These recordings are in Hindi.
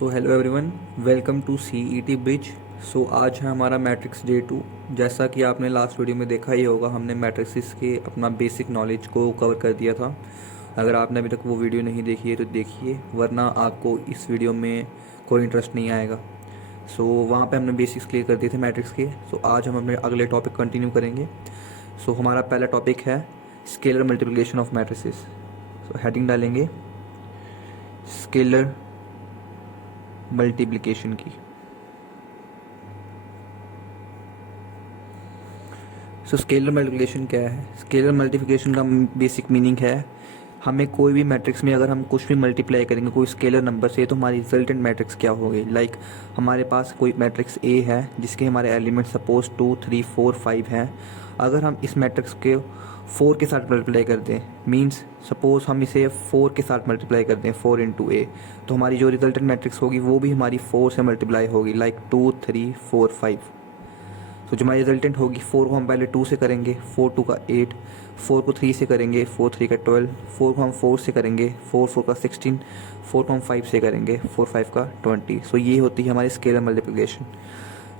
So hello everyone, welcome to CET bridge. So आज है हमारा मैट्रिक्स डे 2। जैसा कि आपने लास्ट वीडियो में देखा ही होगा, हमने मैट्रिक्स के अपना बेसिक नॉलेज को कवर कर दिया था। अगर आपने अभी तक वो वीडियो नहीं देखी है तो देखिए, वरना आपको इस वीडियो में कोई इंटरेस्ट नहीं आएगा। सो वहाँ पे हमने बेसिक्स क्लियर कर दिए थे मैट्रिक्स के। सो आज हम अपने अगले टॉपिक कंटिन्यू करेंगे। सो हमारा पहला टॉपिक है scalar multiplication of matrices. So heading डालेंगे स्केलर मल्टीप्लिकेशन की। सो स्केलर मल्टीप्लिकेशन क्या है? स्केलर मल्टीप्लिकेशन का बेसिक मीनिंग है, हमें कोई भी मैट्रिक्स में अगर हम कुछ भी मल्टीप्लाई करेंगे कोई स्केलर नंबर से, तो हमारी रिजल्टेंट मैट्रिक्स क्या होगी। लाइक हमारे पास कोई मैट्रिक्स ए है जिसके हमारे एलिमेंट सपोज 2, 3, 4, 5 हैं। अगर हम इस मैट्रिक्स के 4 के साथ मल्टीप्लाई कर दें, मीन्स सपोज हम इसे 4 के साथ मल्टीप्लाई कर दें, 4 इंटू ए, तो हमारी जो रिजल्टेंट मैट्रिक्स होगी वो भी हमारी 4 से मल्टीप्लाई होगी, लाइक 2, 3, 4, 5। तो जो हमारी रिजल्टेंट होगी, 4 को हम पहले 2 से करेंगे, 4 2 का 8, 4 को 3 से करेंगे, 4 3 का 12, 4 को हम 4 से करेंगे, 4 4 का 16, 4 को हम 5 से करेंगे, 4 5 का 20। सो ये होती है हमारी स्केलर मल्टीप्लिकेशन।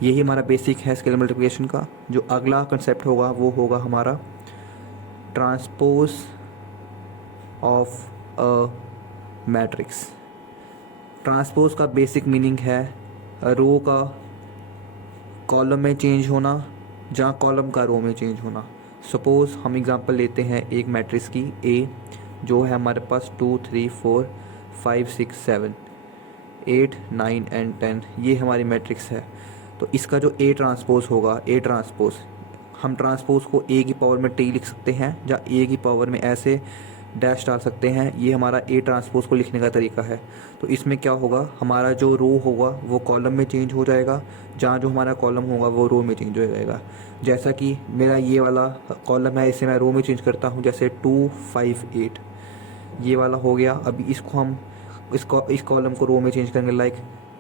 यही हमारा बेसिक है स्केलर मल्टीप्लिकेशन का। जो अगला कंसेप्ट होगा वो होगा हमारा transpose of a matrix. Transpose का बेसिक मीनिंग है रो का कॉलम में चेंज होना, जहाँ कॉलम का रो में चेंज होना। सपोज हम एग्जांपल लेते हैं एक मैट्रिक्स की ए, जो है हमारे पास 2 3 4 5 6 7 8 9 एंड 10, ये हमारी मैट्रिक्स है। तो इसका जो ए ट्रांसपोज होगा, ए ट्रांसपोज, हम ट्रांसपोज को ए की पावर में टी लिख सकते हैं, जहाँ ए की पावर में ऐसे डैश डाल सकते हैं। ये हमारा ए ट्रांसपोज को लिखने का तरीका है। तो इसमें क्या होगा, हमारा जो रो होगा वो कॉलम में चेंज हो जाएगा, जहाँ जो हमारा कॉलम होगा वो रो में चेंज हो जाएगा। जैसा कि मेरा ये वाला कॉलम है, इसे मैं रो में चेंज करता हूँ, जैसे 2 5 8 ये वाला हो गया। अभी इसको हम इस कॉलम को रो में चेंज करेंगे, like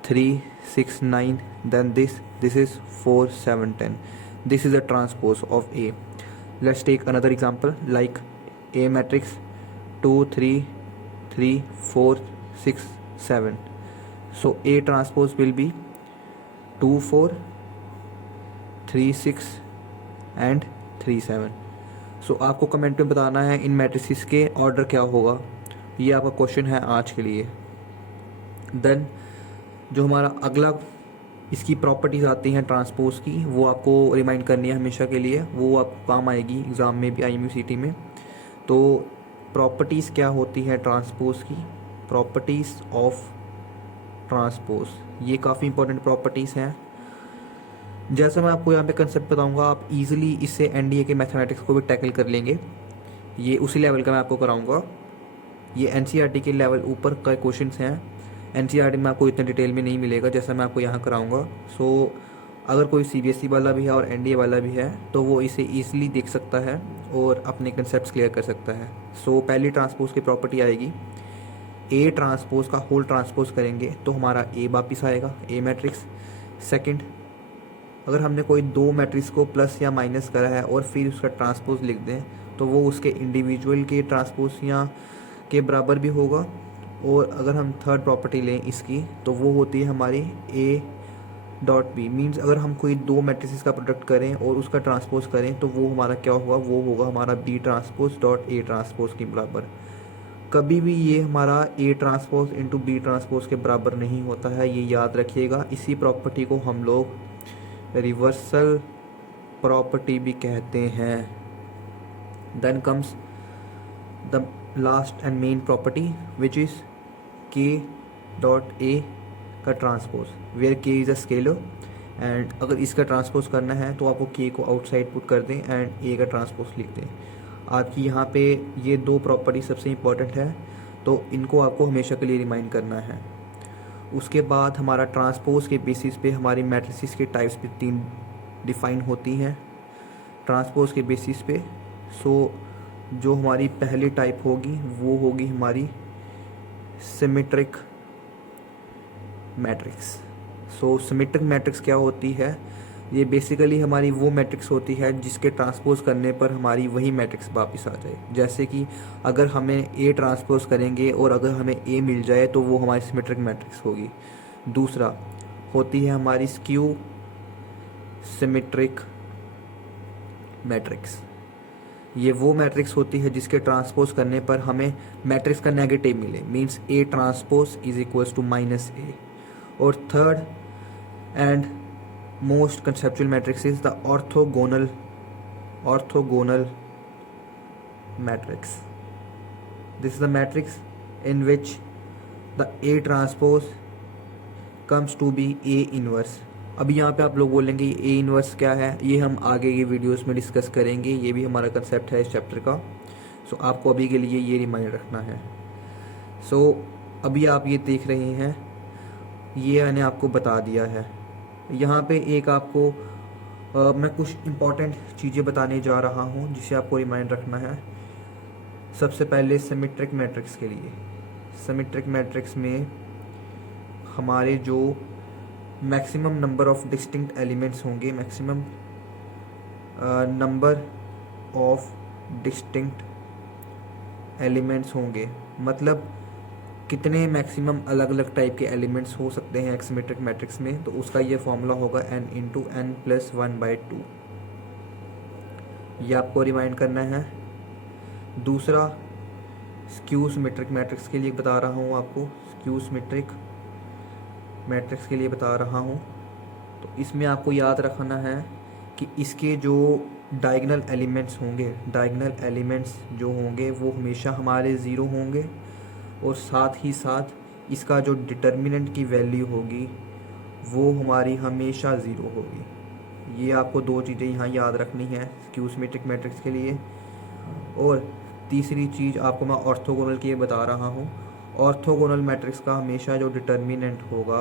3 6 9, then this is 4 7 10। This is the transpose of A. Let's take another example, like a matrix 2 3 3 4 6 7। So A transpose will be 2 4 3 6 and 3 7। सो आपको कमेंट में बताना है इन मैट्रिसेस के ऑर्डर क्या होगा। ये आपका क्वेश्चन है आज के लिए। देन जो हमारा अगला इसकी प्रॉपर्टीज़ आती हैं ट्रांसपोज की, वो आपको रिमाइंड करनी है हमेशा के लिए, वो आपको काम आएगी एग्ज़ाम में भी, IMUCT में। तो प्रॉपर्टीज़ क्या होती है ट्रांसपोज की? प्रॉपर्टीज़ ऑफ ट्रांसपोज, ये काफ़ी इंपॉर्टेंट प्रॉपर्टीज़ हैं। जैसा मैं आपको यहाँ पे कंसेप्ट बताऊंगा, आप इजीली इससे NDA के मैथमेटिक्स को भी टैकल कर लेंगे। ये उसी लेवल का मैं आपको कराऊंगा। ये NCERT के लेवल ऊपर का क्वेश्चंस हैं। NCERT में आपको इतने डिटेल में नहीं मिलेगा जैसा मैं आपको यहाँ कराऊंगा। सो अगर कोई CBSE वाला भी है और NDA वाला भी है तो वो इसे ईजिली देख सकता है और अपने कंसेप्ट क्लियर कर सकता है। सो पहली ट्रांसपोज की प्रॉपर्टी आएगी, ए ट्रांसपोज का होल ट्रांसपोज करेंगे तो हमारा ए वापिस आएगा, ए मैट्रिक्स। सेकंड, अगर हमने कोई दो मैट्रिक्स को प्लस या माइनस करा है और फिर उसका ट्रांसपोज लिख दें तो वो उसके इंडिविजुअल के ट्रांसपोज या के बराबर भी होगा। और अगर हम थर्ड प्रॉपर्टी लें इसकी, तो वो होती है हमारी ए डॉट बी। मीन्स अगर हम कोई दो मैट्रिसेस का प्रोडक्ट करें और उसका ट्रांसपोज करें तो वो हमारा क्या होगा, वो होगा हमारा B transpose dot A transpose के बराबर। कभी भी ये हमारा A transpose into B transpose के बराबर नहीं होता है, ये याद रखिएगा। इसी प्रॉपर्टी को हम लोग रिवर्सल प्रॉपर्टी भी कहते हैं। Then comes the last and main property which is K dot A का transpose, where K is a scalar. And अगर इसका ट्रांसपोज करना है तो आपको के को आउटसाइड पुट कर दें एंड ए का ट्रांसपोज लिख दें। आपकी यहाँ पे ये दो प्रॉपर्टी सबसे इम्पॉर्टेंट है, तो इनको आपको हमेशा के लिए रिमाइंड करना है। उसके बाद हमारा ट्रांसपोज के बेसिस पे हमारी मैट्रिसेस के टाइप्स भी 3 डिफाइन होती हैं ट्रांसपोज के बेसिस पे। सो जो हमारी पहली टाइप होगी वो होगी हमारी सिमेट्रिक मैट्रिक्स। सो सिमेट्रिक मैट्रिक्स क्या होती है? ये बेसिकली हमारी वो मैट्रिक्स होती है जिसके ट्रांसपोज करने पर हमारी वही मैट्रिक्स वापस आ जाए। जैसे कि अगर हमें ए ट्रांसपोज करेंगे और अगर हमें ए मिल जाए तो वो हमारी सिमेट्रिक मैट्रिक्स होगी। दूसरा होती है हमारी स्क्यू सिमेट्रिक मैट्रिक्स। ये वो मैट्रिक्स होती है जिसके ट्रांसपोज करने पर हमें मैट्रिक्स का नेगेटिव मिले, means A transpose is equals to minus A. और third and most conceptual matrix is the orthogonal matrix. This is the matrix in which the A transpose comes to B A inverse. अभी यहाँ पे आप लोग बोलेंगे ए इनवर्स क्या है, ये हम आगे की वीडियोस में डिस्कस करेंगे, ये भी हमारा कंसेप्ट है इस चैप्टर का। सो आपको अभी के लिए ये रिमाइंड रखना है। सो अभी आप ये देख रहे हैं, ये मैंने आपको बता दिया है। यहाँ पे एक आपको मैं कुछ इम्पॉर्टेंट चीज़ें बताने जा रहा हूँ जिसे आपको रिमाइंड रखना है। सबसे पहले सिमेट्रिक मैट्रिक्स के लिए, सिमेट्रिक मैट्रिक्स में हमारे जो maximum number of distinct elements होंगे, maximum number of distinct elements होंगे, मतलब कितने मैक्सिमम अलग अलग टाइप के एलिमेंट्स हो सकते हैं एक सिमेट्रिक मैट्रिक्स में, तो उसका ये फॉर्मूला होगा n इंटू n प्लस 1/2। ये आपको रिमाइंड करना है। दूसरा स्क्यू सिमेट्रिक मैट्रिक्स के लिए बता रहा हूँ आपको, स्क्यू सिमेट्रिक मैट्रिक्स के लिए बता रहा हूँ। तो इसमें आपको याद रखना है कि इसके जो डायगोनल एलिमेंट्स होंगे, डायगोनल एलिमेंट्स जो होंगे वो हमेशा हमारे ज़ीरो होंगे, और साथ ही साथ इसका जो डिटर्मिनेंट की वैल्यू होगी वो हमारी हमेशा ज़ीरो होगी। ये आपको दो चीज़ें यहाँ याद रखनी है स्क्यू सिमेट्रिक मैट्रिक्स के लिए। और तीसरी चीज़ आपको मैं ऑर्थोगोनल की बता रहा हूँ। ऑर्थोगोनल मैट्रिक्स का हमेशा जो डिटर्मिनेंट होगा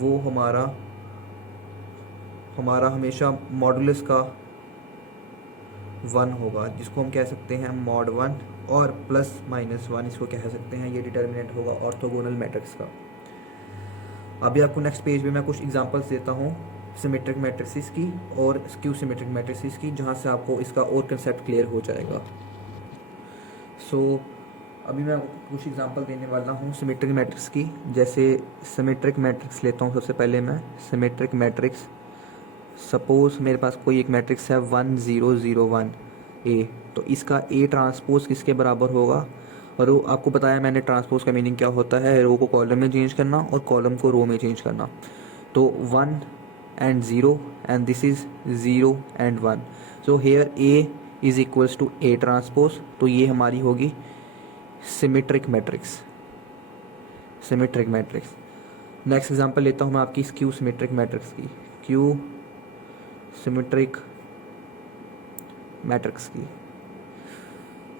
वो हमारा हमेशा मॉडुलस का 1 होगा, जिसको हम कह सकते हैं मॉड 1, और प्लस माइनस 1 इसको कह सकते हैं। ये डिटर्मिनेंट होगा ऑर्थोगोनल मैट्रिक्स का। अभी आपको नेक्स्ट पेज में मैं कुछ एग्जांपल्स देता हूँ सिमेट्रिक मैट्रिक्स की और स्क्यू सिमेट्रिक मैट्रिक्स की, जहाँ से आपको इसका और कंसेप्ट क्लियर हो जाएगा। सो अभी मैं कुछ एग्जांपल देने वाला हूँ सिमेट्रिक मैट्रिक्स की। जैसे सिमेट्रिक मैट्रिक्स लेता हूँ सबसे पहले मैं सिमेट्रिक मैट्रिक्स। सपोज मेरे पास कोई एक मैट्रिक्स है 1 0 0 1 ए, तो इसका ए ट्रांसपोज किसके बराबर होगा। और आपको बताया मैंने ट्रांसपोज का मीनिंग क्या होता है, रो को कॉलम में चेंज करना और कॉलम को रो में चेंज करना। तो 1 and 0 and this is 0 and 1, so here A is equals to A transpose. तो ये हमारी होगी symmetric matrix, symmetric matrix. Next example लेता हूँ मैं आपकी स्क्यू सिमेट्रिक मैट्रिक्स की, क्यू सिमेट्रिक मैट्रिक्स की।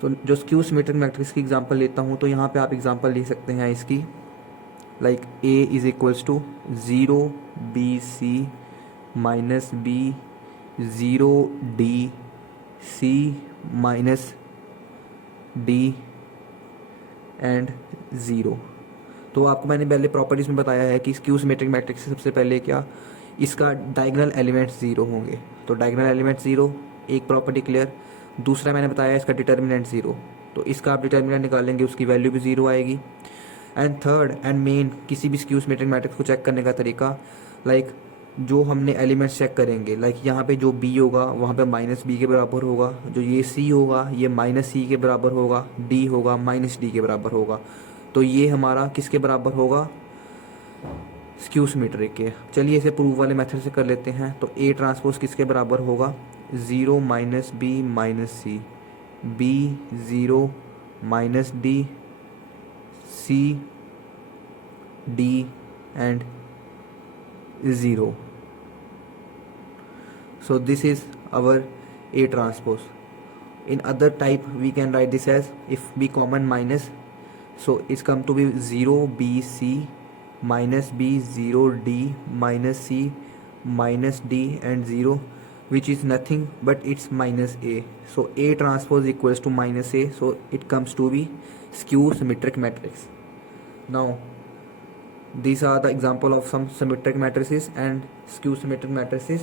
तो जो स्क्यू सिमेट्रिक मैट्रिक्स की एग्जांपल लेता हूँ, तो यहाँ पे आप एग्जांपल लिख सकते हैं इसकी, like A is equals to 0 BC minus B 0 DC minus D and 0। तो आपको मैंने पहले प्रॉपर्टीज में बताया है कि स्क्यू सिमेट्रिक मैट्रिक्स से सबसे पहले क्या, इसका डायगोनल एलिमेंट्स 0 होंगे। तो डायगोनल एलिमेंट्स 0, एक प्रॉपर्टी क्लियर। दूसरा मैंने बताया इसका डिटर्मिनेंट 0, तो इसका आप डिटर्मिनेंट निकालेंगे उसकी वैल्यू भी 0 आएगी। एंड थर्ड एंड मेन किसी भी स्क्यू सिमेट्रिक मैट्रिक्स को चेक करने का तरीका, लाइक जो हमने एलिमेंट्स चेक करेंगे, लाइक यहाँ पे जो B होगा वहाँ पे माइनस B के बराबर होगा, जो ये C होगा ये माइनस C के बराबर होगा, D होगा माइनस D के बराबर होगा। तो ये हमारा किसके बराबर होगा, स्क्यू सिमेट्रिक के। चलिए इसे प्रूव वाले मेथड से कर लेते हैं। तो A ट्रांसपोज किसके बराबर होगा, 0 minus B minus C, B 0 minus D, C D and 0. So this is our A transpose. In other type we can write this as, if B common minus, so it's come to be 0 BC minus B 0 D minus C minus D and 0, which is nothing but it's minus A. So A transpose equals to minus A, so it comes to be skew symmetric matrix. Now these are the example of some symmetric matrices and skew symmetric matrices.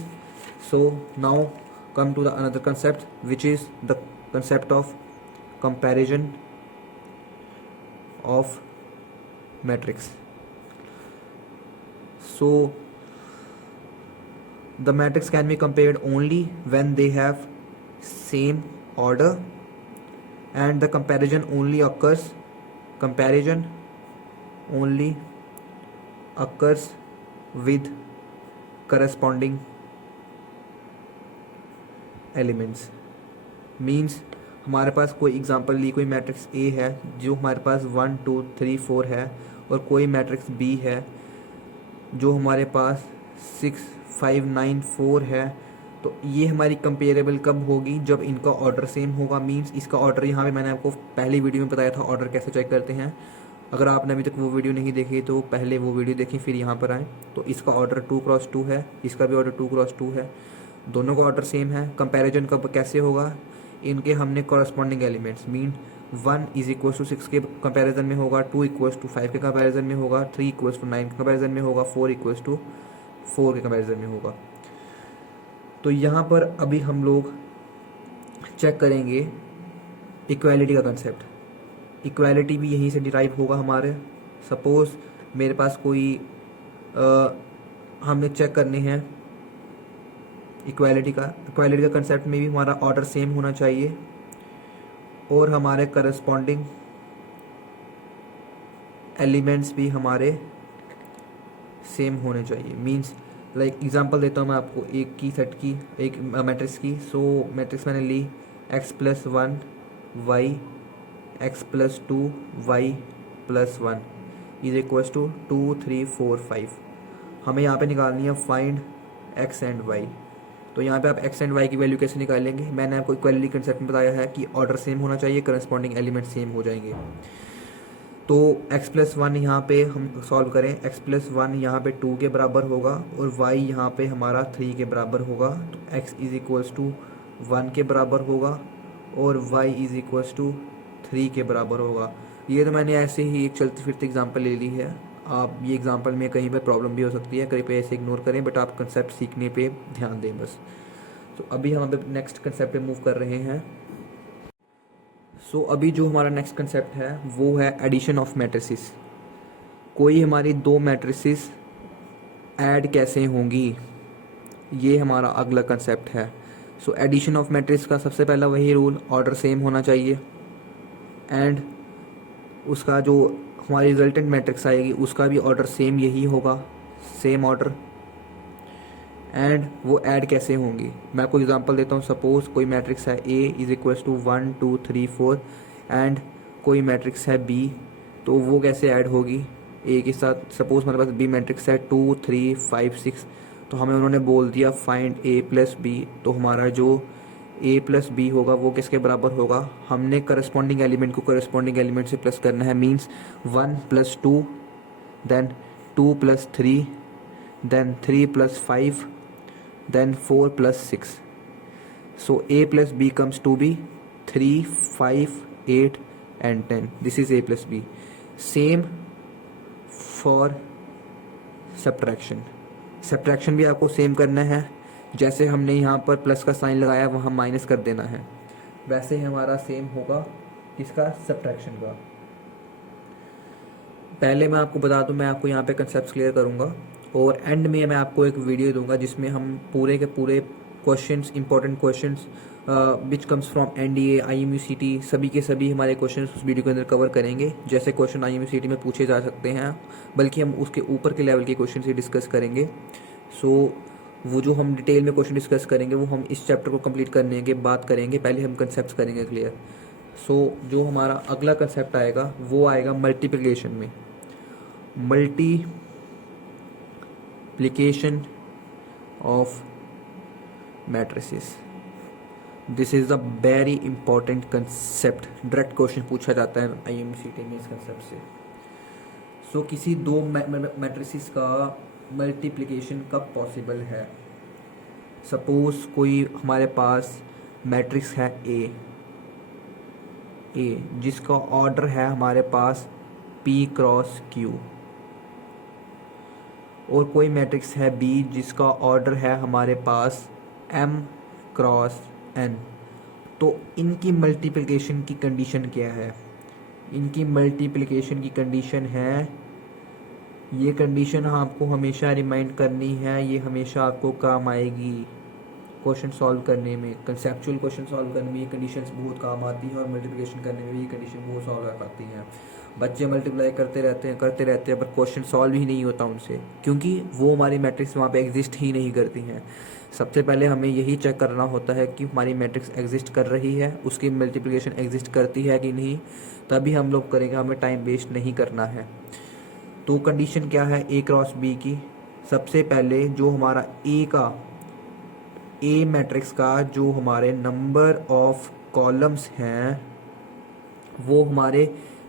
So now come to the another concept, which is the concept of comparison of matrix. So the matrix can be compared only when they have same order, and the comparison only occurs with corresponding elements. Means हमारे पास कोई एग्जांपल ली, कोई मैट्रिक्स ए है जो हमारे पास 1 2 3 4 है, और कोई मैट्रिक्स बी है जो हमारे पास 6 5 9 4 है। तो ये हमारी कंपेरेबल कब होगी? जब इनका ऑर्डर सेम होगा। मीन्स इसका ऑर्डर यहाँ पे मैंने आपको पहली वीडियो में बताया था ऑर्डर कैसे चेक करते हैं। अगर आपने अभी तक वो वीडियो नहीं देखी तो पहले वो वीडियो देखें फिर यहाँ पर आएँ। तो इसका ऑर्डर 2x2 है, इसका भी ऑर्डर 2x2 है, दोनों का ऑर्डर सेम है। कंपैरिजन कब कैसे होगा? इनके हमने कॉरस्पॉन्डिंग एलिमेंट्स मीन 1 = 6 के कंपैरिजन में होगा, 2 = 5 के कंपैरिजन में होगा, 3 = 9 के कंपैरिजन में होगा, 4 = 4 के कंपैरिजन में होगा। तो यहाँ पर अभी हम लोग चेक करेंगे इक्वालिटी का कंसेप्ट। इक्वालिटी भी यहीं से डिराइव होगा हमारे। सपोज मेरे पास कोई हमने चेक करने हैं इक्वालिटी का कंसेप्ट में भी हमारा ऑर्डर सेम होना चाहिए और हमारे करस्पॉन्डिंग एलिमेंट्स भी हमारे सेम होने चाहिए। मींस लाइक एग्जांपल देता हूँ मैं आपको एक की सेट की, एक मैट्रिक्स की। सो मैट्रिक्स मैंने ली x+1 y, x+2 y +1 = 2 3 4 5। हमें यहाँ पे निकालनी है फाइंड x एंड y। तो यहाँ पे आप x एंड y की वैल्यू कैसे निकालेंगे? मैंने आपको इक्वालिटी कंसेप्ट में बताया है कि ऑर्डर सेम होना चाहिए, करस्पॉन्डिंग एलिमेंट सेम हो जाएंगे। तो x+1 यहाँ पे हम सॉल्व करें, x+1 यहाँ पे 2 के बराबर होगा और y यहाँ पे हमारा 3 के बराबर होगा। तो x = 1 के बराबर होगा और y = 3 के बराबर होगा। ये तो मैंने ऐसे ही एक चलती फिरती एग्जांपल ले ली है। आप ये एग्जांपल में कहीं पर प्रॉब्लम भी हो सकती है, कहीं पे ऐसे इग्नोर करें, बट आप कंसेप्ट सीखने पे ध्यान दें बस। तो अभी हम अभी नेक्स्ट कंसेप्ट पे मूव कर रहे हैं। सो अभी जो हमारा नेक्स्ट कंसेप्ट है वो है एडिशन ऑफ मैट्रिसेस। कोई हमारी दो मैट्रिसेस ऐड कैसे होंगी, ये हमारा अगला कंसेप्ट है। सो एडिशन ऑफ मैट्रिक्स का सबसे पहला वही रूल, ऑर्डर सेम होना चाहिए एंड उसका जो हमारी रिजल्टेंट मैट्रिक्स आएगी उसका भी ऑर्डर सेम यही होगा, सेम ऑर्डर। एंड वो ऐड कैसे होंगी, मैं आपको एग्जांपल देता हूँ। सपोज कोई मैट्रिक्स है A = 1 2 3 4 एंड कोई मैट्रिक्स है B, तो वो कैसे ऐड होगी A के साथ। सपोज हमारे पास B मैट्रिक्स है 2 3 5 6, तो हमें उन्होंने बोल दिया फाइंड A + B। तो हमारा जो A + B होगा वो किसके बराबर होगा? हमने करस्पॉन्डिंग एलिमेंट को करस्पॉन्डिंग एलिमेंट से प्लस करना है। Means 1 + 2 then 2 + 3 then 3 + 5 then 4 + 6. So A + B comes to be 3 5 8 and 10. This is A + B. Same for subtraction. Subtraction भी आपको सेम करना है, जैसे हमने यहाँ पर प्लस का साइन लगाया वहाँ माइनस कर देना है, वैसे ही हमारा सेम होगा इसका सब्ट्रैक्शन का। पहले मैं आपको बता दूं, मैं आपको यहाँ पे कंसेप्ट क्लियर करूँगा और एंड में मैं आपको एक वीडियो दूंगा जिसमें हम पूरे के पूरे questions, important questions which comes from NDA IMUCT, सभी के सभी हमारे क्वेश्चंस उस वीडियो के अंदर कवर करेंगे। जैसे क्वेश्चन IMUCT में पूछे जा सकते हैं, बल्कि हम उसके ऊपर के लेवल के क्वेश्चन ही डिस्कस करेंगे। सो वो जो हम डिटेल में क्वेश्चन डिस्कस करेंगे वो हम इस चैप्टर को कंप्लीट करने के बाद करेंगे, पहले हम कंसेप्ट करेंगे क्लियर। सो जो हमारा अगला कंसेप्ट आएगा वो आएगा मल्टीप्लिकेशन में। Multiplication of matrices, this is the very important concept. Direct question पूछा जाता है IMCT में इस कंसेप्ट से। सो किसी दो मैट्रिसेस का मल्टीप्लिकेशन कब पॉसिबल है? सपोज कोई हमारे पास मैट्रिक्स है A जिसका ऑर्डर है हमारे पास P × Q, और कोई मैट्रिक्स है B जिसका ऑर्डर है हमारे पास M × N। तो इनकी मल्टीप्लिकेशन की कंडीशन क्या है? इनकी मल्टीप्लिकेशन की कंडीशन है ये कंडीशन आपको हमेशा रिमाइंड करनी है, ये हमेशा आपको काम आएगी क्वेश्चन सॉल्व करने में, कंसेप्चुअल क्वेश्चन सॉल्व करने में ये कंडीशंस बहुत काम आती है, और मल्टीप्लिकेशन करने में भी ये कंडीशन बहुत सॉल्व कर पाती हैं। बच्चे मल्टीप्लाई करते रहते हैं पर क्वेश्चन सॉल्व ही नहीं होता उनसे, क्योंकि वो हमारी मैट्रिक्स वहाँ पे एग्जिस्ट ही नहीं करती हैं। सबसे पहले हमें यही चेक करना होता है कि हमारी मैट्रिक्स एग्जिस्ट कर रही है, उसकी मल्टीप्लिकेशन एग्जिस्ट करती है कि नहीं, तभी हम लोग करेंगे, हमें टाइम वेस्ट नहीं करना है। तो कंडीशन क्या है ए क्रॉस बी की? सबसे पहले जो हमारा ए मैट्रिक्स का जो हमारे नंबर ऑफ कॉलम्स हैं वो हमारे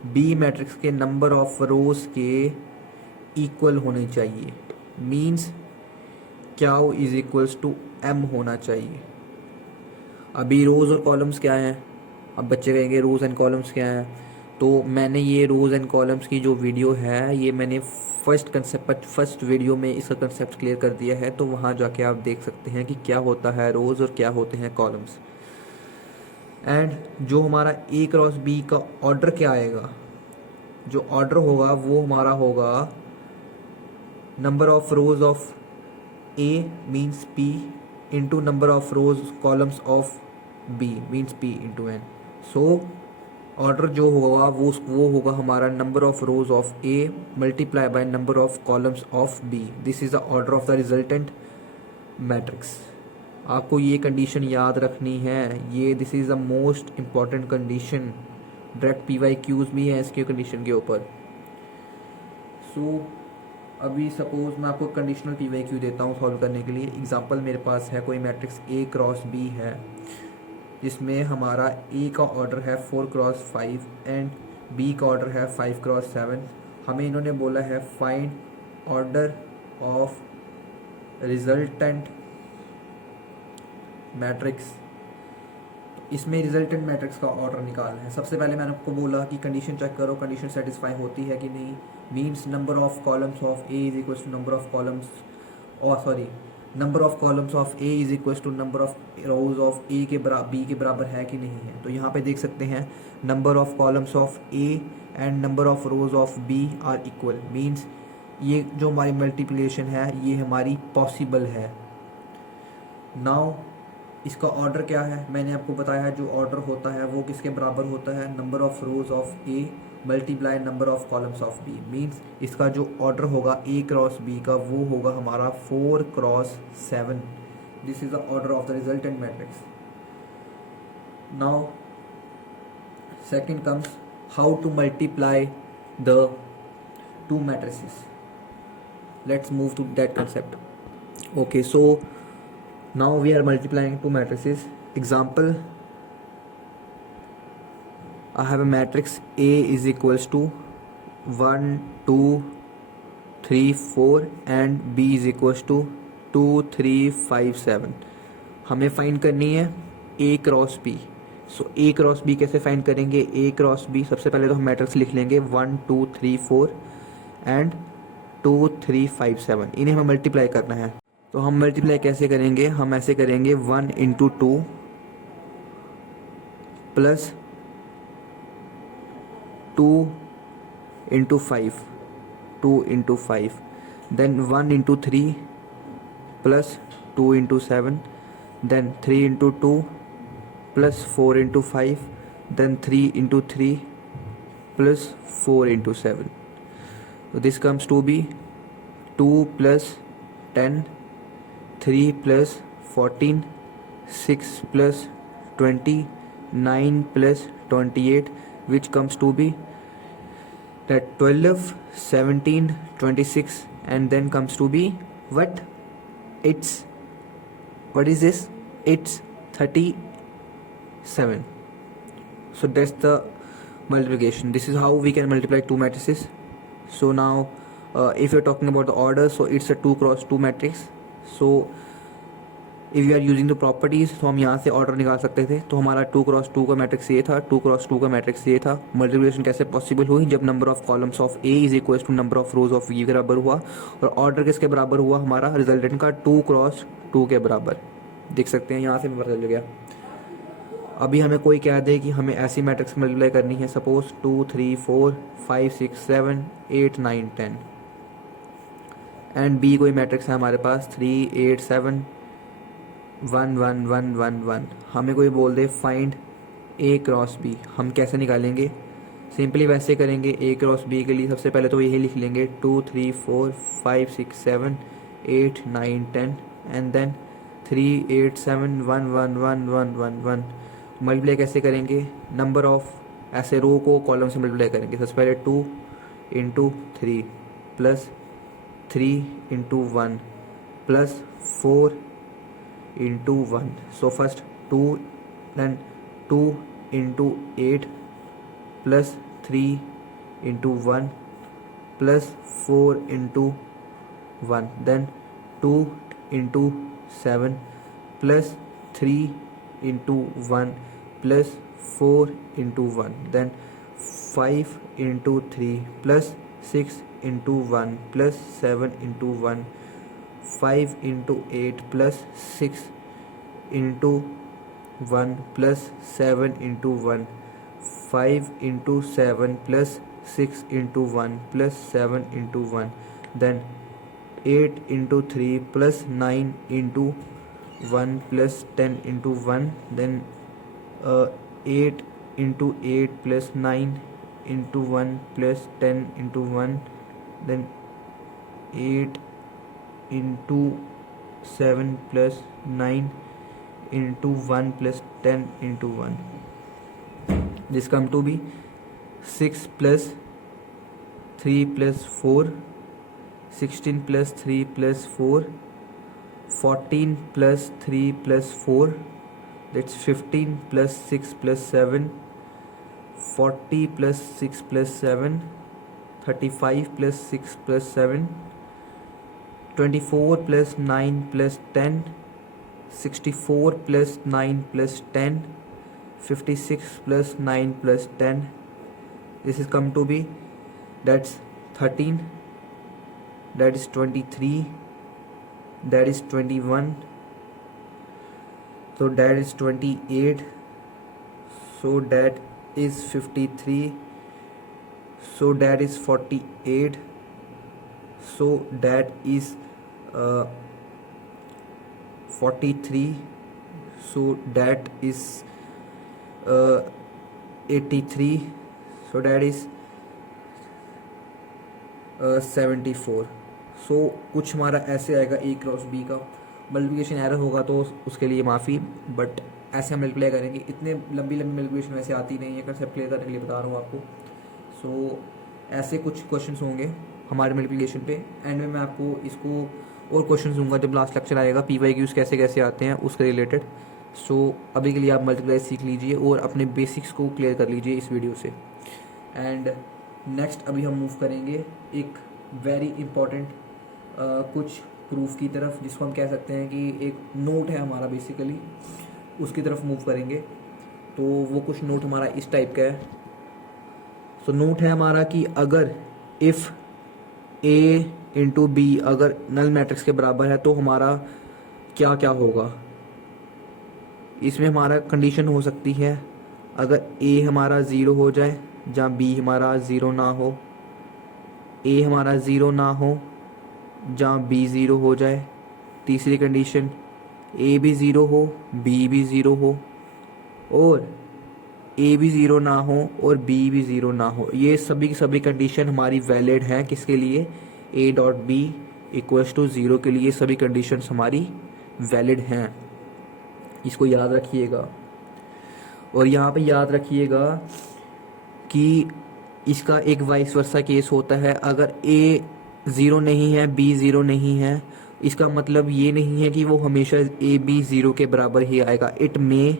बी मैट्रिक्स के नंबर ऑफ रोज के इक्वल होने चाहिए। Means Q is equals to M होना चाहिए। अभी रोज और कॉलम्स क्या हैं? अब बच्चे कहेंगे रोज एंड कॉलम्स क्या हैं? तो मैंने ये रोज एंड कॉलम्स की जो वीडियो है ये मैंने फर्स्ट वीडियो में इसका कंसेप्ट क्लियर कर दिया है, तो वहाँ जाके आप देख सकते हैं कि क्या होता है रोज और क्या होते हैं कॉलम्स। एंड जो हमारा ए क्रॉस बी का ऑर्डर क्या आएगा, जो ऑर्डर होगा वो हमारा होगा number of rows of A means P into number of rows columns of B means P into N. So order जो होगा वो होगा हमारा number of rows of A multiply by number of columns of B. This is the order of the resultant matrix. आपको ये कंडीशन याद रखनी है, ये this is the most important condition. Direct PYQs भी हैं इसके कंडीशन के ऊपर। सो अभी सपोज मैं आपको कंडीशनल PYQ देता हूँ सॉल्व करने के लिए। एग्जांपल मेरे पास है, कोई मैट्रिक्स ए क्रॉस बी है जिसमें हमारा ए का ऑर्डर है 4 क्रॉस 5 एंड बी का ऑर्डर है 5 क्रॉस 7। हमें इन्होंने बोला है find order of resultant matrix. इसमें रिजल्टेंट मैट्रिक्स का ऑर्डर निकालना है। सबसे पहले मैंने आपको बोला कि कंडीशन चेक करो, कंडीशन सेटिस्फाई होती है कि नहीं। Means number of columns of A is equals to number of columns number of columns of A is equals to number of rows of ए के बराबर बी के बराबर है कि नहीं है। तो यहाँ पे देख सकते हैं number of columns of A and number of rows of B are equal. Means ये जो हमारी मल्टीप्लिकेशन है ये हमारी पॉसिबल है। नाउ इसका ऑर्डर क्या है, मैंने आपको बताया है जो ऑर्डर होता है वो किसके बराबर होता है, number of rows of A multiply number of columns of B. Means इसका जो ऑर्डर होगा ए क्रॉस बी का वो होगा हमारा 4 cross 7। This is the order of the resultant matrix. Now second comes how to multiply the two matrices. Let's move to that concept. Okay, so now we are multiplying two matrices. Example, I have a matrix A is equals to 1 2 3 4 and B is equals to 2 3 5 7। हमें फाइंड करनी है A cross B। So A cross B कैसे फाइंड करेंगे? A क्रॉस B सबसे पहले तो हम मैट्रिक्स लिख लेंगे 1 2 3 4 एंड 2 3 5 7। इन्हें हमें मल्टीप्लाई करना है। तो हम मल्टीप्लाई कैसे करेंगे? हम ऐसे करेंगे 1 into 2 plus 2 into 5 2 into 5 then 1 into 3 plus 2 into 7 then 3 into 2 plus 4 into 5 then 3 into 3 plus 4 into 7। So this comes to be 2 plus 10, 3 plus 14, 6 plus 20, 9 plus 28, which comes to be that 12, 17, 26 and then comes to be what? What is this? It's 37. So that's the multiplication. This is how we can multiply two matrices. So now if you're talking about the order, so it's a 2 cross 2 matrix. So if you are using the properties, तो हम यहाँ से ऑर्डर निकाल सकते थे। तो हमारा 2 क्रॉस 2 का मैट्रिक्स ये था, 2 क्रॉस 2 का मैट्रिक्स ये था। मल्टीप्लिकेशन कैसे पॉसिबल हुई? जब number of columns of A is equal to number of rows of B के बराबर हुआ, और ऑर्डर किसके बराबर हुआ? हमारा रिजल्टेंट का 2 क्रॉस 2 के बराबर। देख सकते हैं यहाँ से पता चल गया। अभी हमें कोई कह दे कि हमें ऐसी मैट्रिक्स मल्टीप्लाई करनी है, सपोज 2 3 4 5 6 7 8 9 10। एंड बी कोई मैट्रिक्स है हमारे पास 3 8 7 1 1 1 1 1। हमें कोई बोल दे फाइंड ए क्रॉस बी, हम कैसे निकालेंगे? सिंपली वैसे करेंगे। ए क्रॉस बी के लिए सबसे पहले तो यही लिख लेंगे 2 3 4 5 6 7 8 9 10 एंड देन 3 8 7 1 1 1 1 1 1। मल्टीप्लाई कैसे करेंगे? नंबर ऑफ ऐसे रो को कॉलम से मल्टीप्लाई करेंगे। सबसे पहले 2 into 3 plus 3 into 1 plus 4 into 1। So first 2 then 2 into 8 plus 3 into 1 plus 4 into 1 then 2 into 7 plus 3 into 1 plus 4 into 1 then 5 into 3 plus 6 into 1 plus 7 into 1 5 into 8 plus 6 into 1 plus 7 into 1 5 into 7 plus 6 into 1 plus 7 into 1 then 8 into 3 plus 9 into 1 plus 10 into 1 then 8 into 8 plus 9 into 1 plus 10 into 1 then 8 into 7 plus 9 into 1 plus 10 into 1. This come to be 6 plus 3 plus 4, 16 plus 3 plus 4, 14 plus 3 plus 4, that's 15 plus 6 plus 7, 40 plus 6 plus 7, 35 plus 6 plus 7, 24 plus 9 plus 10, 64 plus 9 plus 10, 56 plus 9 plus 10. This is come to be, that's 13, that is 23, that is 21, so that is 28, so that is 53, so that is 48, so that is 43, so that is 83, so that is 74। सो कुछ हमारा ऐसे आएगा ए क्रॉस बी का। मल्टीप्लिकेशन एरर होगा तो उसके लिए माफ़ी, बट ऐसे हम मल्टीप्लाई करेंगे। इतने लंबी मल्टीप्लिकेशन वैसे आती नहीं है, कंसेप्ट क्लियर करने के लिए बता रहा हूँ आपको। सो ऐसे कुछ क्वेश्चंस होंगे हमारे मल्टीप्लिकेशन पे। एंड में मैं आपको इसको और क्वेश्चन दूंगा जब लास्ट लेक्चर आएगा, PYQs कैसे कैसे आते हैं उसके रिलेटेड। सो अभी के लिए आप मल्टीप्लाई सीख लीजिए और अपने बेसिक्स को क्लियर कर लीजिए इस वीडियो से। एंड नेक्स्ट अभी हम मूव करेंगे एक वेरी इंपॉर्टेंट कुछ प्रूफ की तरफ, जिसको हम कह सकते हैं कि एक नोट है हमारा बेसिकली, उसकी तरफ मूव करेंगे। तो वो कुछ नोट हमारा इस टाइप का है। सो नोट है हमारा कि अगर इफ़ A इंटू बी अगर नल मैट्रिक्स के बराबर है तो हमारा क्या क्या होगा। इसमें हमारा कंडीशन हो सकती है अगर A हमारा ज़ीरो हो जाए जहाँ B हमारा ज़ीरो ना हो, A हमारा ज़ीरो ना हो जहाँ B ज़ीरो हो जाए। तीसरी कंडीशन A भी ज़ीरो हो B भी ज़ीरो हो, और A भी ज़ीरो ना हो और B भी ज़ीरो ना हो। ये सभी की सभी कंडीशन हमारी वैलिड हैं। किसके लिए? A dot B equals to zero के लिए सभी कंडीशंस हमारी वैलिड हैं। इसको याद रखिएगा। और यहाँ पे याद रखिएगा कि इसका एक वाइस वर्सा केस होता है। अगर A ज़ीरो नहीं है B ज़ीरो नहीं है, इसका मतलब ये नहीं है कि वो हमेशा A B ज़ीरो के बराबर ही आएगा। इट मे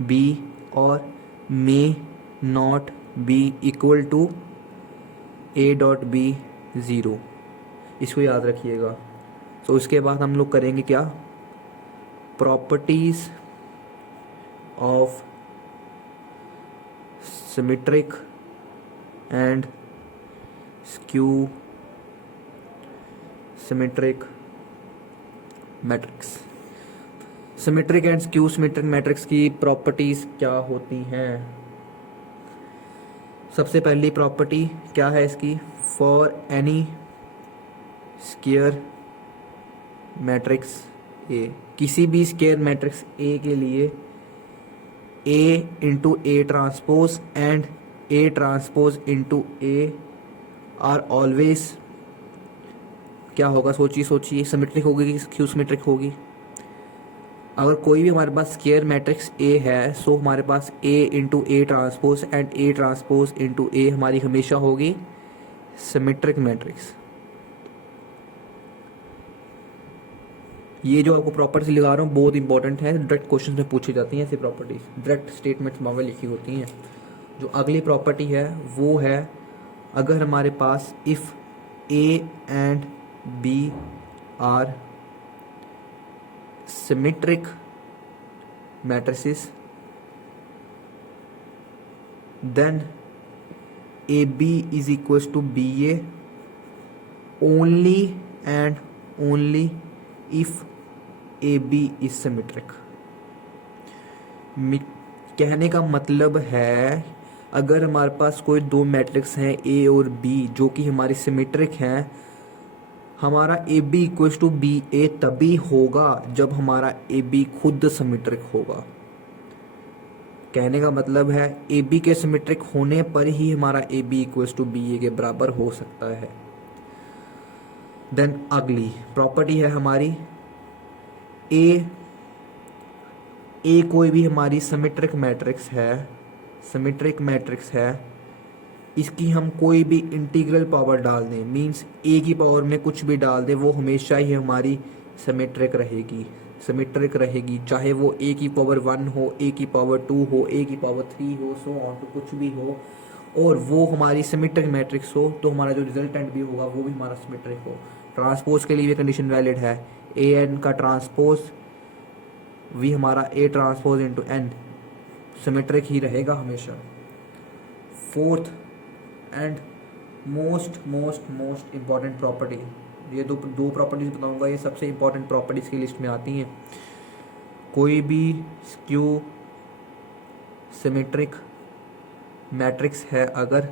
बी और may not be equal to A dot B zero. इसको याद रखिएगा। तो इसके बाद हम लोग करेंगे क्या? Properties of symmetric and skew symmetric matrix. Symmetric and skew symmetric matrix की प्रॉपर्टीज क्या होती हैं? सबसे पहली प्रॉपर्टी क्या है इसकी? For any square matrix A, किसी भी स्क्वायर मैट्रिक्स ए के लिए A into A transpose and A transpose into A are always क्या होगा, सोचिए सोचिए, सिमेट्रिक होगी कि स्क्यू सिमेट्रिक होगी। अगर कोई भी हमारे पास स्क्वायर मैट्रिक्स ए है, सो हमारे पास A into A transpose and A transpose into A हमारी हमेशा होगी सिमेट्रिक मैट्रिक्स। ये जो आपको प्रॉपर्टीज लगा रहा हूँ बहुत इंपॉर्टेंट है, डायरेक्ट क्वेश्चन में पूछी जाती हैं ऐसी प्रॉपर्टीज, डायरेक्ट स्टेटमेंट्स में लिखी होती हैं। जो अगली प्रॉपर्टी है वो है, अगर हमारे पास if A and B are symmetric matrices then A B is equals to B A only and only if A B is symmetric. कहने का मतलब है, अगर हमारे पास कोई दो मैट्रिक्स हैं ए और बी जो कि हमारी सिमेट्रिक हैं, हमारा A B equals to B A तभी होगा जब हमारा ए बी खुद सिमेट्रिक होगा। कहने का मतलब है ए बी के सिमेट्रिक होने पर ही हमारा A B equals to B A के बराबर हो सकता है। देन अगली प्रॉपर्टी है हमारी, ए कोई भी हमारी सिमेट्रिक मैट्रिक्स है, इसकी हम कोई भी इंटीग्रल पावर डाल दें, मींस ए की पावर में कुछ भी डाल दें, वो हमेशा ही हमारी सिमेट्रिक रहेगी, चाहे वो ए की पावर 1 हो, ए की पावर 2 हो, ए की पावर 3 हो, सो ऑन टू कुछ भी हो, और वो हमारी सिमेट्रिक मैट्रिक्स हो, तो हमारा जो रिजल्टेंट भी होगा वो भी हमारा सिमेट्रिक हो। ट्रांसपोज के लिए भी कंडीशन वैलिड है, ए एन का ट्रांसपोज भी हमारा A transpose into N symmetric ही रहेगा हमेशा। Fourth and most important property, ये दो प्रॉपर्टीज बताऊंगा, ये सबसे इम्पॉर्टेंट प्रॉपर्टीज की लिस्ट में आती हैं। कोई भी स्क्यू सिमेट्रिक मैट्रिक्स है अगर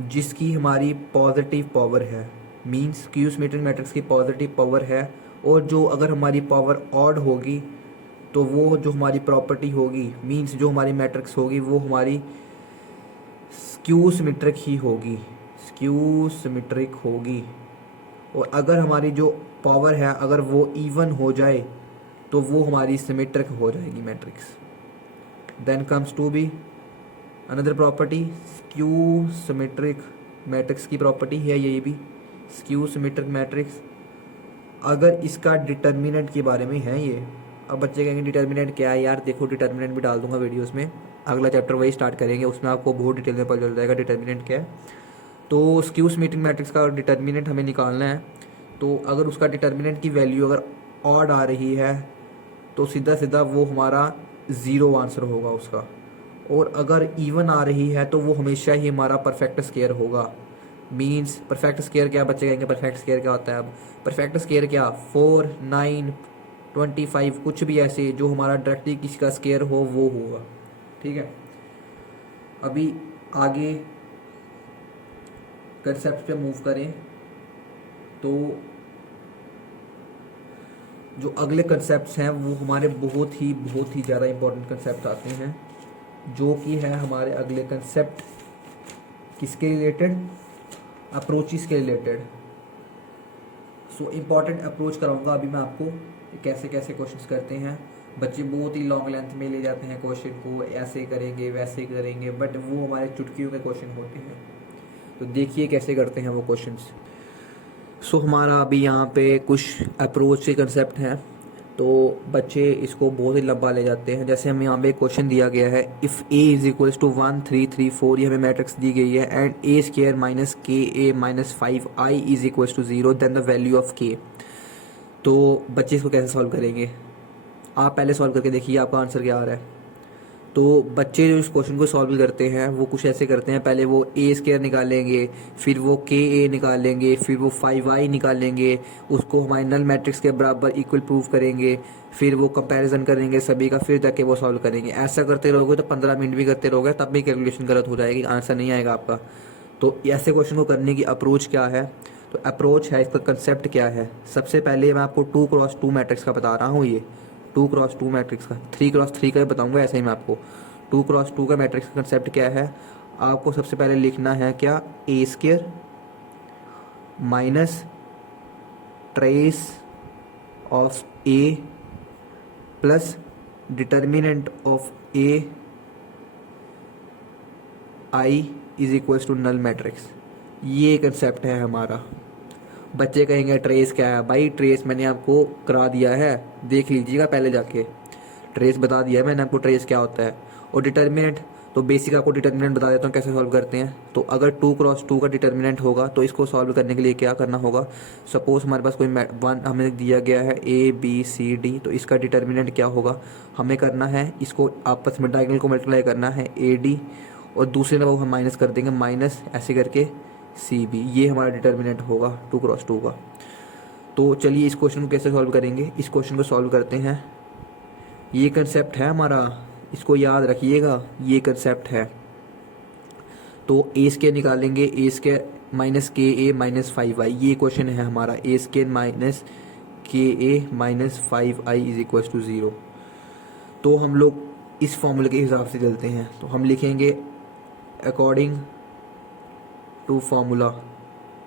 जिसकी हमारी पॉजिटिव पावर है, मींस स्क्यू सिमेट्रिक मैट्रिक्स की पॉजिटिव पावर है, और जो अगर हमारी पावर ऑड होगी तो वो जो हमारी प्रॉपर्टी होगी, मींस जो हमारी मैट्रिक्स होगी वो हमारी स्क्यू सिमेट्रिक होगी। और अगर हमारी जो पावर है अगर वो इवन हो जाए तो वो हमारी सिमेट्रिक हो जाएगी matrix. Then comes to be another property, skew symmetric matrix की प्रॉपर्टी है ये भी, स्क्यू सिमेट्रिक मैट्रिक्स अगर इसका डिटर्मिनेंट के बारे में है ये। अब बच्चे कहेंगे डिटर्मिनेंट क्या है यार, देखो डिटर्मिनेंट भी डाल दूंगा वीडियोस में, अगला चैप्टर वही स्टार्ट करेंगे, उसमें आपको बहुत डिटेल में पता चल जाएगा डिटर्मिनेंट क्या है। तो स्क्यू सिमेट्रिक मैट्रिक्स का डिटर्मिनेंट हमें निकालना है, तो अगर उसका डिटर्मिनेंट की वैल्यू अगर ऑड आ रही है तो सीधा सीधा वो हमारा 0 आंसर होगा उसका, और अगर इवन आ रही है तो वो हमेशा ही हमारा परफेक्ट स्क्वायर होगा। मीन्स परफेक्ट स्क्वायर क्या, बच्चे कहेंगे परफेक्ट स्क्वायर क्या होता है। अब परफेक्ट स्क्वायर क्या, 4, 9, 25 कुछ भी ऐसे जो हमारा डायरेक्टली किसी का स्क्वायर हो वो होगा। ठीक है, अभी आगे कंसेप्ट पे मूव करें तो जो अगले कंसेप्ट्स हैं वो हमारे बहुत ही ज़्यादा इंपॉर्टेंट कंसेप्ट आते हैं, जो कि है हमारे अगले कंसेप्ट किसके रिलेटेड, अप्रोचेस के रिलेटेड। सो इम्पॉर्टेंट अप्रोच कराऊंगा अभी मैं आपको, कैसे कैसे क्वेश्चंस करते हैं। बच्चे बहुत ही लॉन्ग लेंथ में ले जाते हैं क्वेश्चन को, ऐसे करेंगे वैसे करेंगे, बट वो हमारे चुटकियों के क्वेश्चन होते हैं। तो देखिए कैसे करते हैं वो क्वेश्चंस। सो हमारा अभी यहाँ पे कुछ अप्रोच के कंसेप्ट हैं, तो बच्चे इसको बहुत ही लंबा ले जाते हैं। जैसे हमें यहाँ पे क्वेश्चन दिया गया है, if A is equals to 1, 3, 3, 4, ये हमें मैट्रिक्स दी गई है, and A square minus K A minus 5i is equals to 0, then the value of K. तो बच्चे इसको कैसे सॉल्व करेंगे, आप पहले सॉल्व करके देखिए आपका आंसर क्या आ रहा है। तो बच्चे जो इस क्वेश्चन को सॉल्व करते हैं वो कुछ ऐसे करते हैं, पहले वो ए स्क्वायर निकालेंगे, फिर वो के ए निकालेंगे, फिर वो 5i निकालेंगे, उसको हमारे नल मैट्रिक्स के बराबर इक्वल प्रूव करेंगे, फिर वो कंपैरिजन करेंगे सभी का, फिर जाके वो सॉल्व करेंगे। ऐसा करते रहोगे तो 15 मिनट भी करते रहोगे तब भी कैलकुलेशन गलत हो जाएगी, आंसर नहीं आएगा आपका। तो ऐसे क्वेश्चन को करने की अप्रोच क्या है, तो अप्रोच है, इसका कंसेप्ट क्या है। सबसे पहले मैं आपको 2x2 मैट्रिक्स का बता रहा हूँ, ये 2x2 मैट्रिक्स का, 3x3 का बताऊँगा ऐसे ही मैं आपको। 2x2 का मैट्रिक्स का कंसेप्ट क्या है, आपको सबसे पहले लिखना है क्या, A square minus trace of A plus determinant of A I is equals to null matrix. ये कंसेप्ट है हमारा। बच्चे कहेंगे ट्रेस क्या है, भाई ट्रेस मैंने आपको करा दिया है, देख लीजिएगा पहले जाके, ट्रेस बता दिया है मैंने आपको ट्रेस क्या होता है। और डिटर्मिनेंट, तो बेसिक आपको डिटर्मिनेंट बता देता हूँ कैसे सॉल्व करते हैं। तो अगर 2x2 का डिटर्मिनेंट होगा तो इसको सॉल्व करने के लिए क्या करना होगा, सपोज हमारे पास कोई वन हमें दिया गया है ABCD, तो इसका डिटर्मिनेंट क्या होगा, हमें करना है इसको आपस में डायगोनल को मल्टीप्लाई करना है AD, और दूसरे नंबर को हम माइनस कर देंगे माइनस ऐसे करके CB, ये हमारा डिटर्मिनेंट होगा 2x2 का। तो चलिए इस क्वेश्चन को कैसे सॉल्व करेंगे, इस क्वेश्चन को सॉल्व करते हैं। ये कंसेप्ट है हमारा, इसको याद रखिएगा, ये कंसेप्ट है। तो ए स्क्वायर निकालेंगे, ए square minus K A minus 5i, ये क्वेश्चन है हमारा, ए square minus K A minus 5i is equal to 0। तो हम लोग इस फॉर्मूले के हिसाब से चलते हैं, तो हम लिखेंगे according to formula,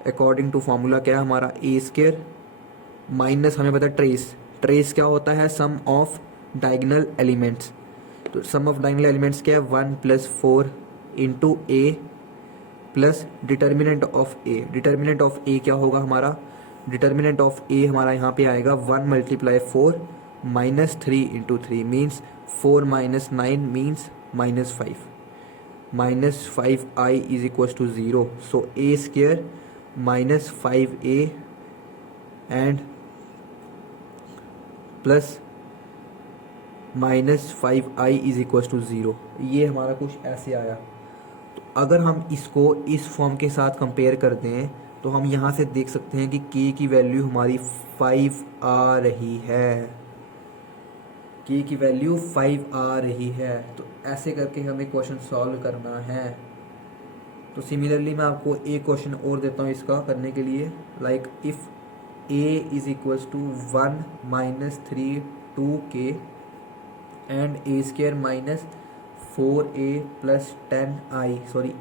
according to formula क्या है हमारा, ए स्क्वायर माइनस हमें पता है ट्रेस, ट्रेस क्या होता है, सम ऑफ डायगोनल एलिमेंट्स। तो सम ऑफ डायगोनल एलिमेंट्स क्या है, 1 + 4 into A plus determinant of A. Determinant of A क्या होगा हमारा, डिटर्मिनेंट ऑफ ए हमारा यहाँ पे आएगा 1 × 4 -3 × 3 means 4 - 9 means -5, -5i is equal to 0। So A square minus 5a and plus -5i is equal to 0, ये हमारा कुछ ऐसे आया। तो अगर हम इसको इस फॉर्म के साथ कंपेयर कर दें तो हम यहाँ से देख सकते हैं कि k की वैल्यू हमारी 5 आ रही है, k की वैल्यू 5 आ रही है। तो ऐसे करके हमें क्वेश्चन सॉल्व करना है। तो सिमिलरली मैं आपको एक क्वेश्चन और देता हूँ इसका करने के लिए, like if a is equals to 1 - 3 2k and a square minus 4a plus 10i, sorry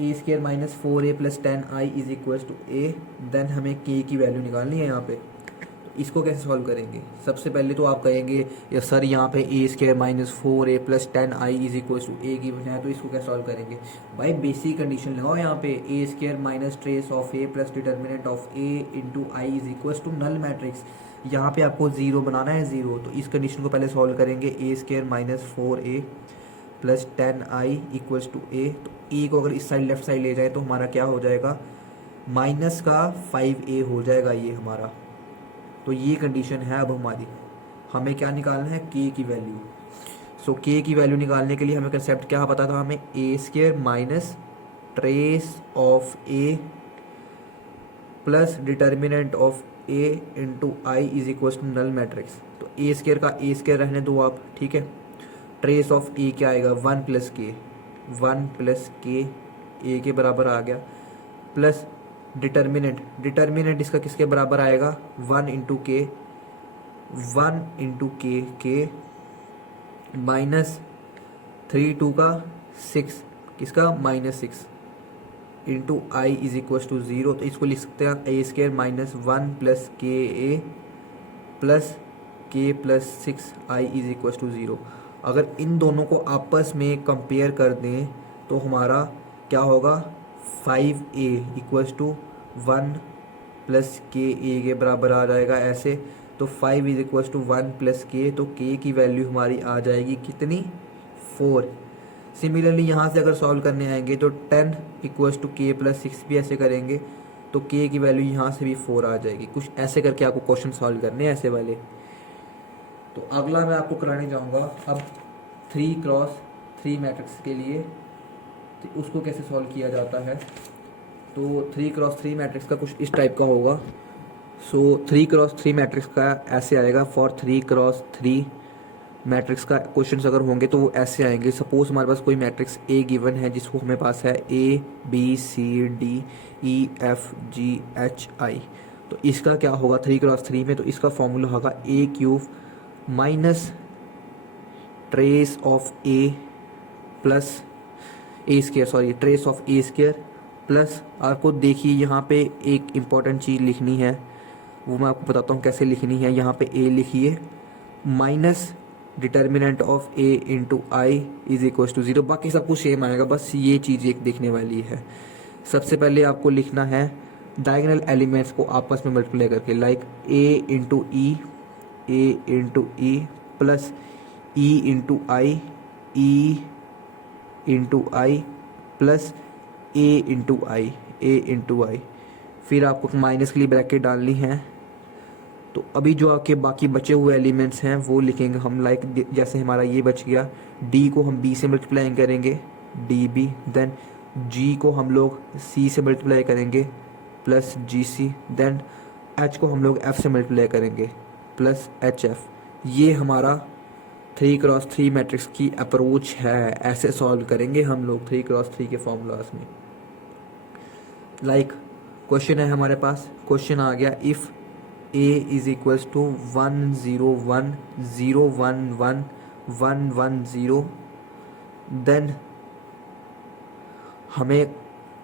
a square minus 4a plus 10i is equals to a, then हमें k की वैल्यू निकालनी है यहाँ पे। तो इसको कैसे सॉल्व करेंगे, सबसे पहले तो आप कहेंगे या सर यहाँ पे a square minus 4a plus 10i is equals to a की वजह है, तो इसको कैसे सॉल्व करेंगे, भाई बेसिक कंडीशन लगाओ यहाँ पे, a square minus trace of a plus determinant of a into I is equals to null matrix. यहाँ पे आपको 0 बनाना है, 0, तो इस कंडीशन को पहले सॉल्व करेंगे, a square minus 4a plus 10i equals to a। तो a को अगर इस साइड लेफ्ट साइड ले जाए तो हमारा क्या हो जाएगा, माइनस का 5a हो जाएगा ये हमारा। तो ये कंडीशन है अब हमारी, हमें क्या निकालना है, k की वैल्यू। सो k की वैल्यू निकालने के लिए हमें कंसेप्ट क्या पता था, हमें a square minus trace of a plus determinant of a into I is equal to null matrix. तो a स्क्वायर का a स्क्वायर रहने दो आप, ठीक है। ट्रेस ऑफ a क्या आएगा, 1 + k, 1 + k a के बराबर आ गया, प्लस डिटर्मिनेंट, डिटर्मिनेंट इसका किसके बराबर आएगा, 1 × k, 1 × k माइनस 3 2 का 6, किसका -6 into I is equal to 0। तो इसको लिख सकते हैं a square minus 1 + ka plus k plus 6i is equal to 0। अगर इन दोनों को आपस में कंपेयर कर दें तो हमारा क्या होगा, 5a इक्वल्स टू 1 + ka के बराबर आ जाएगा ऐसे। तो 5 इज इक्वल्स टू 1 + k, तो k की वैल्यू हमारी आ जाएगी कितनी, 4। सिमिलरली यहाँ से अगर सॉल्व करने आएंगे तो 10 इक्वल्स टू k + 6 भी ऐसे करेंगे तो k की वैल्यू यहाँ से भी 4 आ जाएगी। कुछ ऐसे करके आपको क्वेश्चन सॉल्व करने हैं ऐसे वाले। तो अगला मैं आपको कराने जाऊँगा अब 3x3 मैट्रिक्स के लिए, तो उसको कैसे सॉल्व किया जाता है। तो 3x3 मैट्रिक्स का कुछ इस टाइप का होगा। सो 3x3 मैट्रिक्स का ऐसे आएगा, फॉर 3x3 मैट्रिक्स का क्वेश्चंस अगर होंगे तो वो ऐसे आएंगे। सपोज हमारे पास कोई मैट्रिक्स ए गिवन है जिसको हमें पास है A B C D E F G H I, तो इसका क्या होगा 3x3 में, तो इसका फॉर्मूला होगा A cube minus trace of A plus A square sorry trace of A square plus, आपको देखिए यहाँ पे एक इम्पॉर्टेंट चीज़ लिखनी है, वो मैं आपको बताता हूँ कैसे लिखनी है। यहाँ पे ए लिखिए minus determinant of A into I is equal to 0। बाकी सब कुछ सेम आएगा, बस ये चीज़ एक देखने वाली है। सबसे पहले आपको लिखना है डायगोनल एलिमेंट्स को आपस में मल्टीप्लाई करके, like A into E plus E into I plus A into I. फिर आपको माइनस के लिए ब्रैकेट डालनी है। तो अभी जो आपके बाकी बचे हुए एलिमेंट्स हैं वो लिखेंगे हम, लाइक जैसे हमारा ये बच गया, डी को हम बी से मल्टीप्लाई करेंगे डी बी, देन जी को हम लोग सी से मल्टीप्लाई करेंगे प्लस जी सी, देन एच को हम लोग एफ से मल्टीप्लाई करेंगे प्लस एच एफ। ये हमारा 3x3 मैट्रिक्स की अप्रोच है, ऐसे सॉल्व करेंगे हम लोग 3x3 के फॉर्मूलाज में। लाइक क्वेश्चन है हमारे पास, क्वेश्चन आ गया if A is equals to 1 0 1 0 1 1 1 1 0, then हमें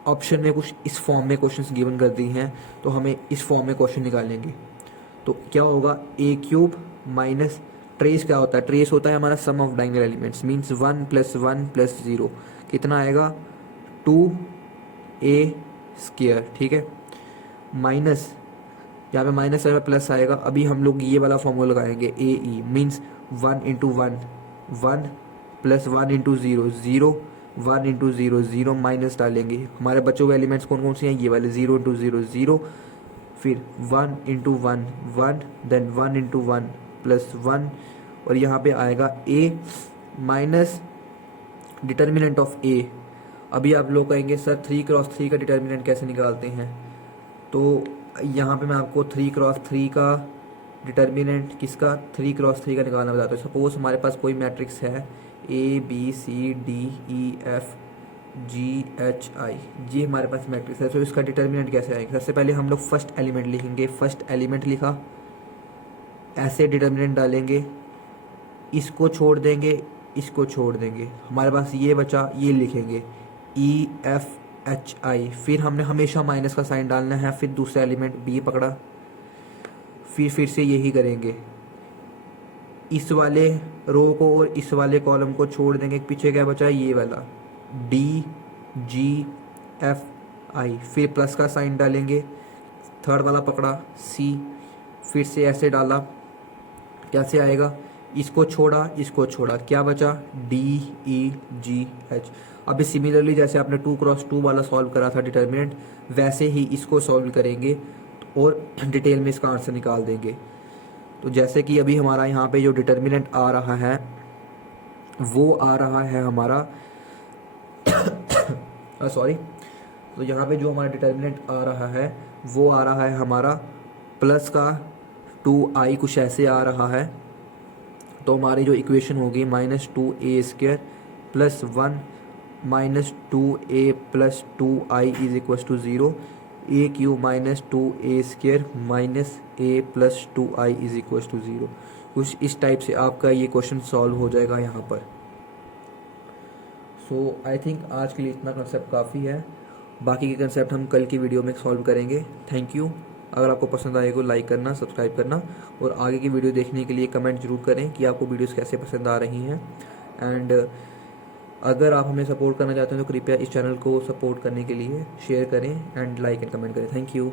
ऑप्शन में कुछ इस फॉर्म में क्वेश्चंस गिवन कर दी हैं, तो हमें इस फॉर्म में क्वेश्चन निकालेंगे। तो क्या होगा ए क्यूब माइनस ट्रेस, क्या होता है ट्रेस होता है हमारा सम ऑफ डायगोनल एलिमेंट्स, मीन्स 1 + 1 + 0 कितना आएगा 2a स्क्वायर, ठीक है, माइनस यहाँ पे माइनस आएगा प्लस आएगा। अभी हम लोग ये वाला फॉर्मूला लगाएंगे ए ई, मीन्स 1 × 1 1 प्लस 1 × 0 0 1 × 0 0 माइनस डालेंगे। हमारे बच्चों के एलिमेंट्स कौन कौन से हैं, ये वाले 0 × 0 0, फिर 1 × 1 1, देन 1 × 1 प्लस 1, और यहाँ पे आएगा a minus determinant of a। अभी आप लोग कहेंगे सर 3x3 का डिटर्मिनेंट कैसे निकालते हैं, तो यहाँ पे मैं आपको 3x3 का डिटर्मिनेंट किसका 3x3 का निकालना बताता हूँ। सपोज हमारे पास कोई मैट्रिक्स है A B C D E F G H I, ये हमारे पास मैट्रिक्स है। तो इसका डिटर्मिनेंट कैसे आएगा, सबसे पहले हम लोग फर्स्ट एलिमेंट लिखेंगे, फर्स्ट एलिमेंट लिखा, ऐसे डिटर्मिनेंट डालेंगे, इसको छोड़ देंगे, इसको छोड़ देंगे, हमारे पास ये बचा, ये लिखेंगे ई एफ एच आई। फिर हमने हमेशा माइनस का साइन डालना है, फिर दूसरा एलिमेंट बी पकड़ा, फिर से यही करेंगे, इस वाले रो को और इस वाले कॉलम को छोड़ देंगे, पीछे क्या बचा ये वाला डी जी एफ आई, फिर प्लस का साइन डालेंगे, थर्ड वाला पकड़ा सी, फिर से ऐसे डाला, कैसे आएगा, इसको छोड़ा, क्या बचा डी ई जी एच। अभी सिमिलरली जैसे आपने 2x2 वाला सॉल्व करा था डिटर्मिनेंट, वैसे ही इसको सॉल्व करेंगे और डिटेल में इसका आंसर निकाल देंगे। तो जैसे कि अभी हमारा यहाँ पे जो डिटर्मिनेंट आ रहा है वो आ रहा है हमारा सॉरी, तो यहाँ पे जो हमारा डिटर्मिनेंट आ रहा है वो आ रहा है हमारा प्लस का 2i, कुछ ऐसे आ रहा है। तो हमारी जो इक्वेशन होगी -2a² plus 1 -2a plus 2i is equal to 0, a cube -2a² minus a plus 2i is equal to 0। कुछ इस टाइप से आपका ये क्वेश्चन सॉल्व हो जाएगा यहाँ पर। सो आई थिंक आज के लिए इतना कंसेप्ट काफ़ी है, बाकी के कंसेप्ट हम कल की वीडियो में सॉल्व करेंगे। Thank you. अगर आपको पसंद आए तो लाइक करना, सब्सक्राइब करना, और आगे की वीडियो देखने के लिए कमेंट जरूर करें कि आपको वीडियोस कैसे पसंद आ रही हैं। एंड अगर आप हमें सपोर्ट करना चाहते हैं तो कृपया इस चैनल को सपोर्ट करने के लिए शेयर करें एंड लाइक एंड कमेंट करें। Thank you.